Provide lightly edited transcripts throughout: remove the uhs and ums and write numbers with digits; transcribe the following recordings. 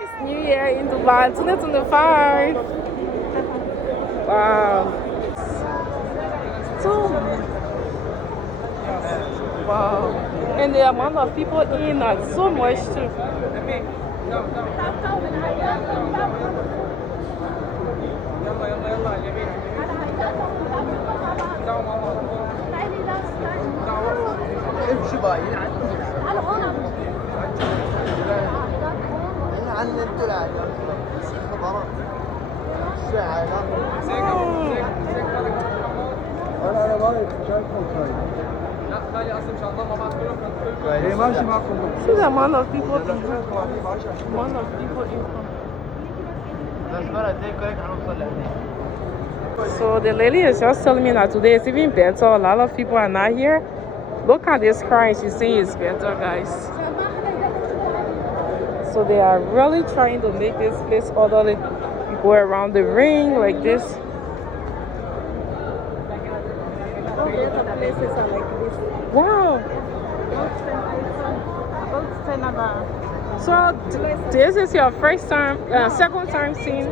First New Year in Dubai 2025. Wow. So, wow. And the amount of people in are so much too. See the amount of people in here. Amount of people in here. So the lady is just telling me that today is even better. A lot of people are not here. Look at this crying. She's saying it's better, guys. So they are really trying to make this place orderly. You go around the ring like this. All the other places are like this. Wow. About 10 other. So this is your first time, second time seeing.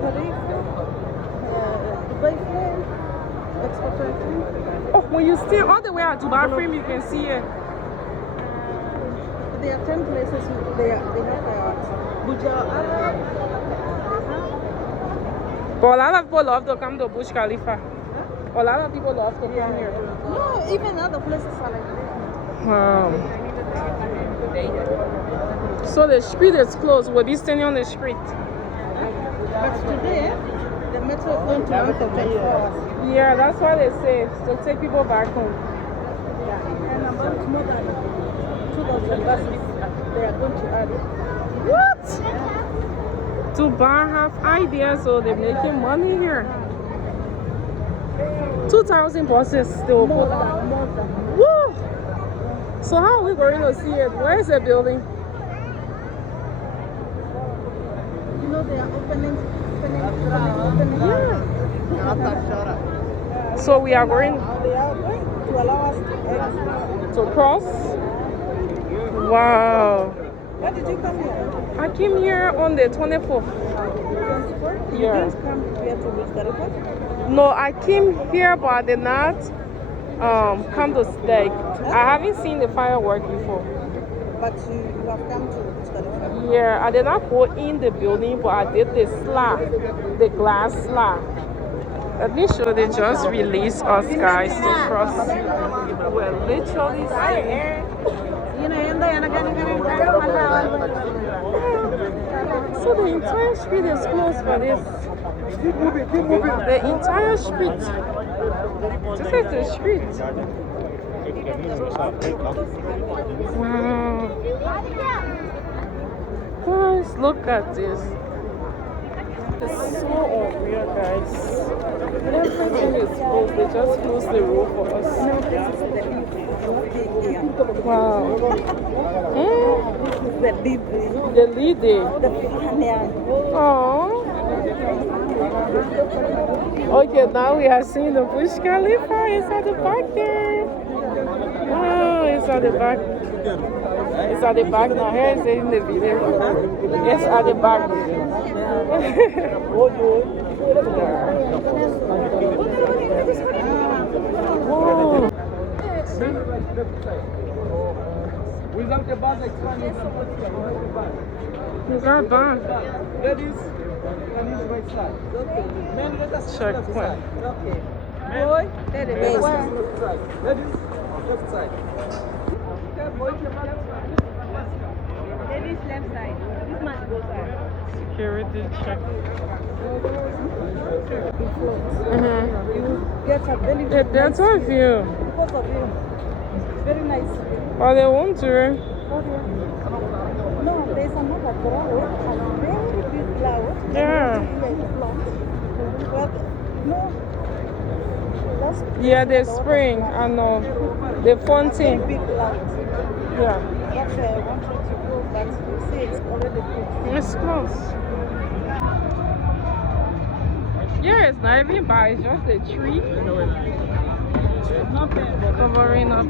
Dubai Frame, Expo Frame. Oh, when you stay all the way at Dubai Frame, you can see it. There are 10 places they have Buja Arab. But a lot of people love to come to Burj Khalifa. A lot of people love to come here. No, even other places are like this. Wow. So the street is closed. We'll be standing on the street. But today, the metro is going to run for 24 hours. Yeah, that's what they say. To take people back home. And about more than 2,000 buses they are going to add. What? Dubai have ideas, so they're making money here. 2,000 buses they will put. More than. Woo! So how are we going to see it? Where is the building? You know they are opening. Yeah. So we are going They are going to allow us to to cross. Wow. Where did you come here? I came here on the 24th. 24? You Yeah. didn't come here to Burj Khalifa? No, I came here, but I did not come to like. I haven't seen the firework before. But you have come to Burj Khalifa. Yeah, I did not go in the building, but I did the slab, the glass slab. Let me show they just released us guys to cross. We're literally sitting. So the entire street is closed for this. Keep moving, keep moving. The entire street. This is the street. Wow. Guys, look at this. It's so unreal, guys. Everything is closed. They just closed the road for us. Wow. The lead. The lead day. Oh. Okay, now we are seeing the Burj Khalifa. It's at the back there. Oh, it's at the back. It's at the back now. Here is it in the video. It's at the back. Whoa. Without the bus, expanding. You got back. Ladies, can use right side. Men, let us Check left point. side. Okay. Boy, there it is. Left side. Ladies, left side. Ladies left side. This man goes side. Security check. You get a very The better view. because of you. Very nice. But they won't do. No, there's another flower. A very big flower. Yeah. But no. That's Yeah, the spring. I know. The fountain. big flowers. Yeah. That's where I wanted to go, but you see it's already big. It's close. Yeah, it's not even by, it's just a tree covering up.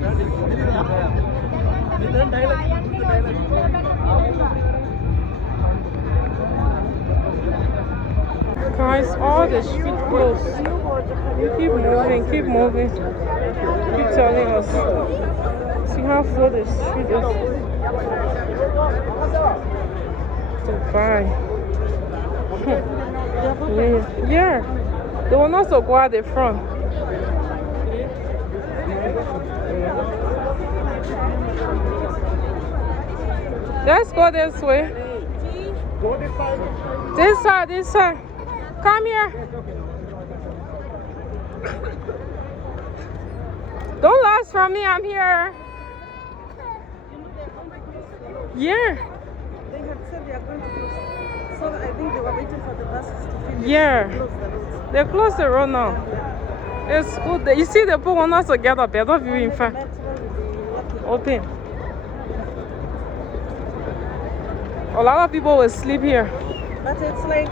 the street closed. Keep moving, keep moving. Keep telling us. See how full the street is. Dubai. Yeah. They will not so go at the front. Let's go this way. This side, this side. Come here. Don't last from me, I'm here. Yeah. They have said they are going to close. So I think they were waiting for the buses to finish. Yeah. Close the road. They close the road now. It's good. You see, they put one us together. Better view, in fact. Metro will be working. Open. A lot of people will sleep here. But it's like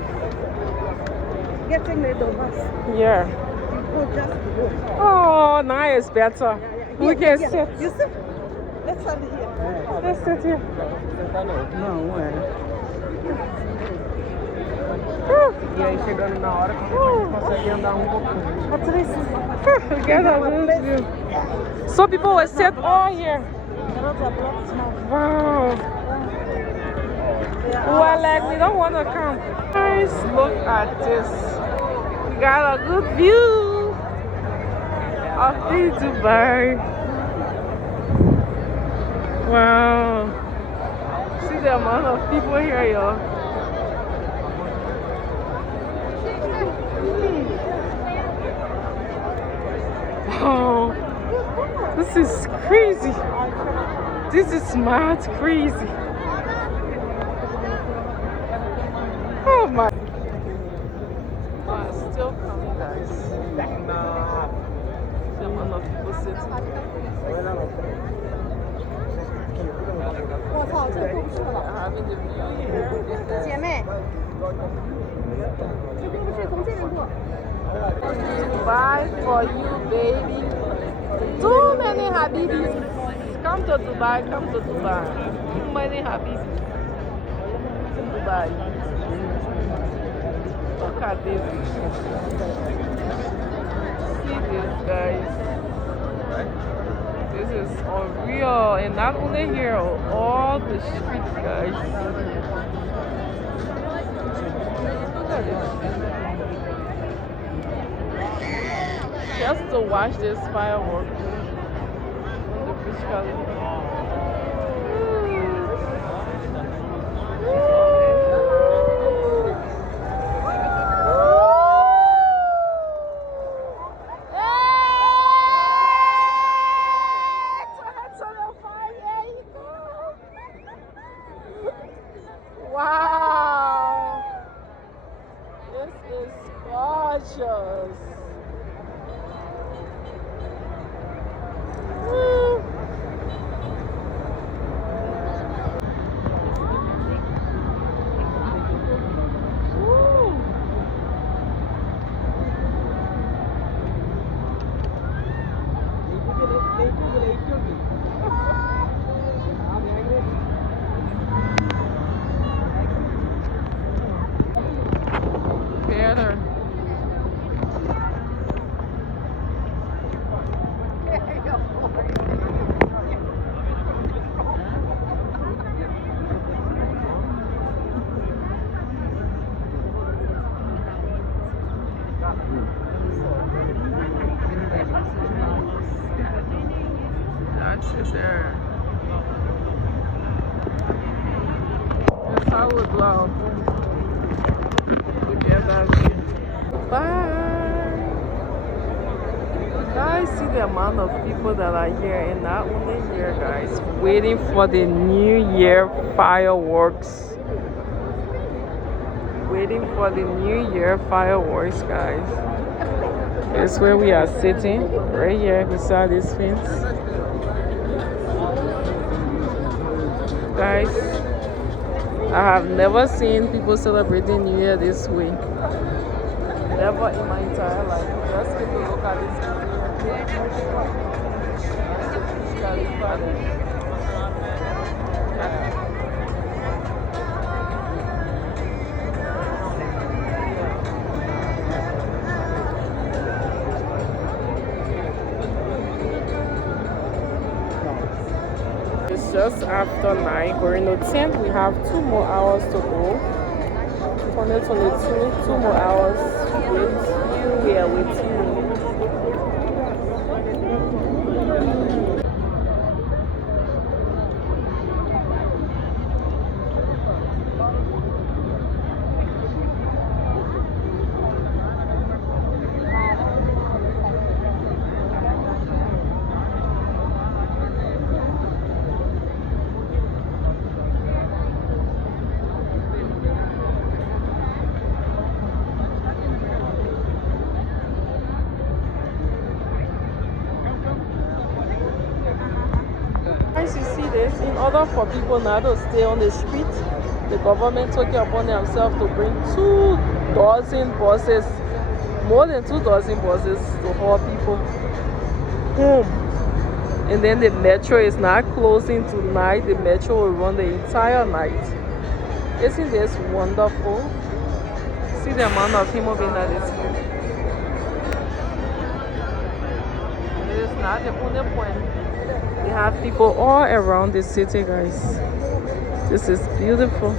getting rid of us. Yeah. People just go. Oh, now it's better. We can sit. You see? Let's have it here. Let's sit here. Não, é. Ah, E aí chegando na hora que a gente consegue andar pouquinho. At least get a good view. So people will sit all here. the roads are blocked now. Wow. Well, like we don't want to come. Guys, look at this. We got a good view of the Dubai. Wow. See the amount of people here, y'all. Oh, this is crazy. This is mad crazy. Oh my. Oh, it's still coming, guys. The amount of people sitting. Having the view. 姐妹，这过不去，从这边过。 Dubai for you, baby. Too many Habibis. Come to Dubai, come to Dubai. Too many Habibis in Dubai. Look at this. See this, guys. This is unreal. And not only here, all the streets, guys. Look at this. Just to watch this firework on the Burj Khalifa. Wow, this is gorgeous. Woo. Woo. Better. That's it there. That's how we blow. Look at that view. Bye. Guys, see the amount of people that are here, and not only here, guys, waiting for the New Year fireworks. Waiting for the New Year fireworks, guys. That's where we are sitting, right here beside this fence. Guys, I have never seen people celebrating New Year this way. Never in my entire life. Just take a look at this video. after 9, going to 10. We have 2 more hours to go. 2022, 2 more hours with you. We are with you. Guys, you see this? In order for people now to stay on the street, the government took it upon themselves to bring 2 dozen buses, more than 2 dozen buses to haul people home. And then the metro is not closing tonight. The metro will run the entire night. Isn't this wonderful? See the amount of human beings that is here. It is not the only point. We have people all around the city, guys. This is beautiful.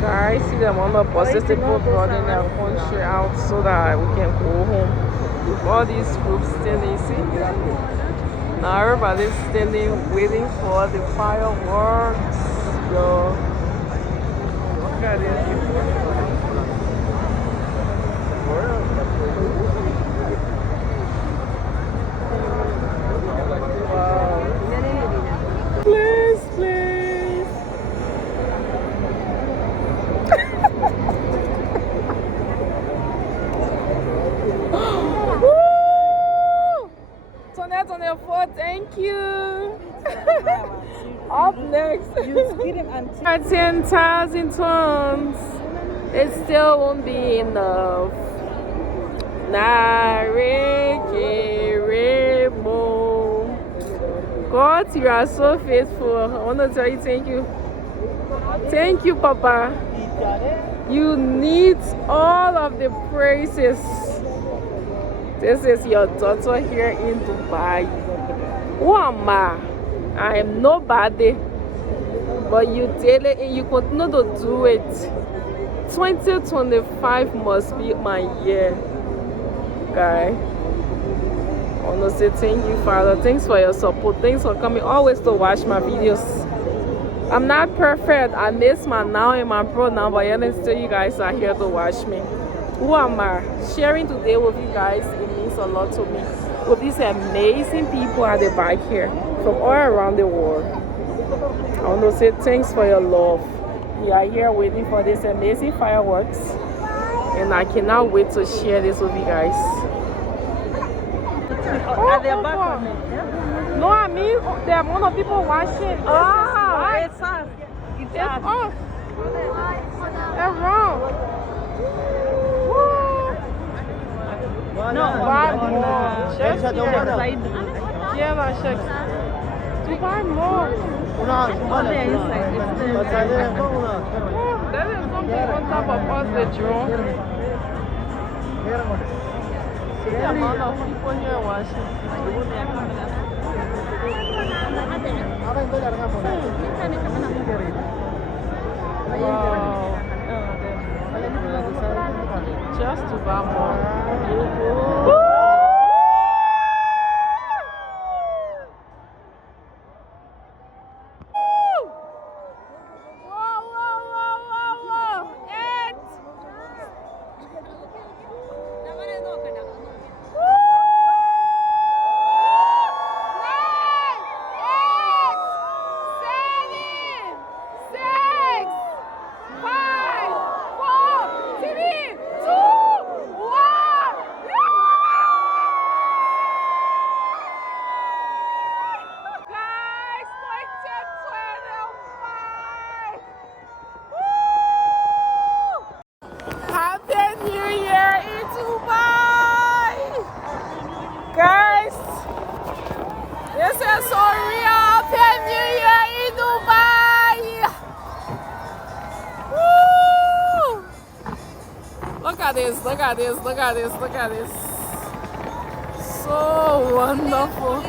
Guys, see the amount of buses people brought in their country out so that we can go home. With all these groups standing, see? Now everybody's standing waiting for the fireworks. Yo, look at this. Wow. Please, please. Tonette 4, thank you. Up next. 10,000 tons. It still won't be enough. God, you are so faithful. I want to tell you thank you. Thank you, Papa. You need all of the praises. This is your daughter here in Dubai. Who am I? I am nobody. But you did it and you continue to do it. 2025 must be my year. Okay? I want to say thank you, Father. Thanks for your support. Thanks for coming always to watch my videos. I'm not perfect. I miss my now and my pronoun, but yet still you guys are here to watch me. Who am I? Sharing today with you guys, it means a lot to me. With these amazing people at the back here from all around the world. I want to say thanks for your love. We are here waiting for this amazing fireworks. And I cannot wait to share this with you guys. No, I mean, there are more people watching. It's us. It's us. They're wrong. No, buy more. Just to buy more. That is something on top of us, the drone. See the amount of people here watching. Wow. Just to buy more. look at this, look at this, look at this. So wonderful.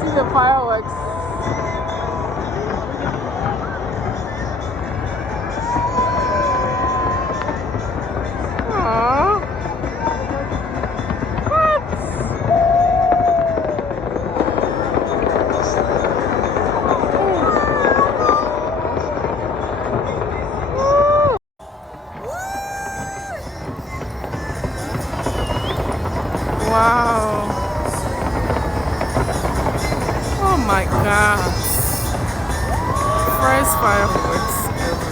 See the fireworks. Aww. Wow. Oh my God. First fireworks ever.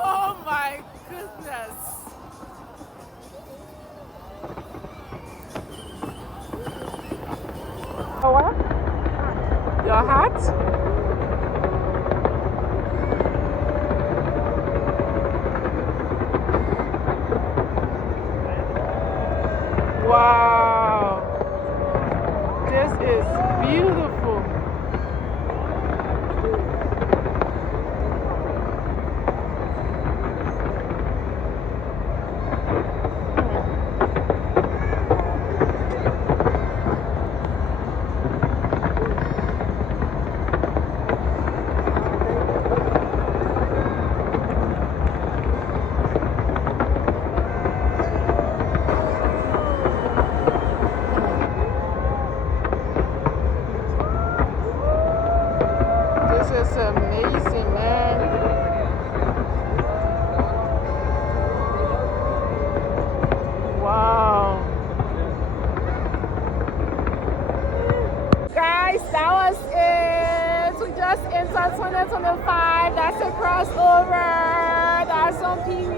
Oh my goodness. Oh, what? Your hat? Wow. This is beautiful. This is amazing, man. Wow. Guys, that was it. We just entered 2025. That's a crossover. That's some PV.